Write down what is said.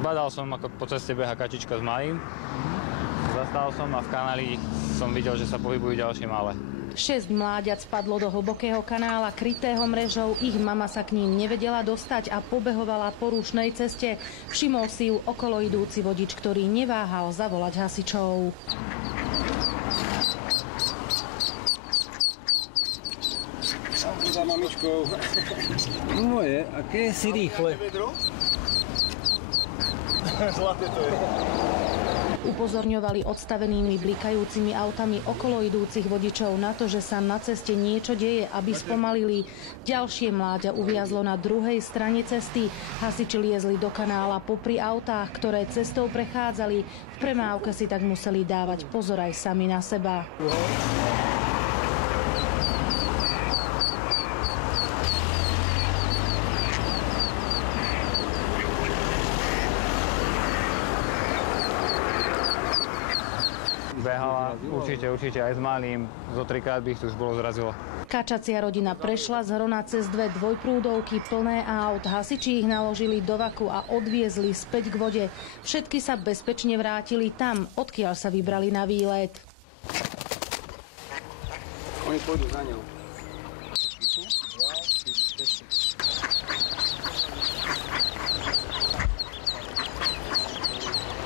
Zbadal som, ako po ceste beha kačička s malým. Zastal som a v kanáli som videl, že sa pohybujú ďalšie malé. 6 mláďat spadlo do hlbokého kanála krytého mrežou. Ich mama sa k ním nevedela dostať a pobehovala po rušnej ceste. Všimol si ju okolo idúci vodič, ktorý neváhal zavolať hasičov. Za mamičkou. Moje, aké si rýchle. Zlaté to je. Upozorňovali odstavenými blikajúcimi autami okolo idúcich vodičov na to, že sa na ceste niečo deje, aby spomalili. Ďalšie mláďa uviazlo na druhej strane cesty. Hasiči liezli do kanála popri autách, ktoré cestou prechádzali. V premávke si tak museli dávať pozor aj sami na seba. Behala určite aj s malým. Zo 3-krát by ich tu už bolo zrazilo. Kačacia rodina prešla z Hrona cez 2 dvojprúdovky plné aut. Hasiči ich naložili do vaku a odviezli späť k vode. Všetky sa bezpečne vrátili tam, odkiaľ sa vybrali na výlet. Oni pôjdu za ňou.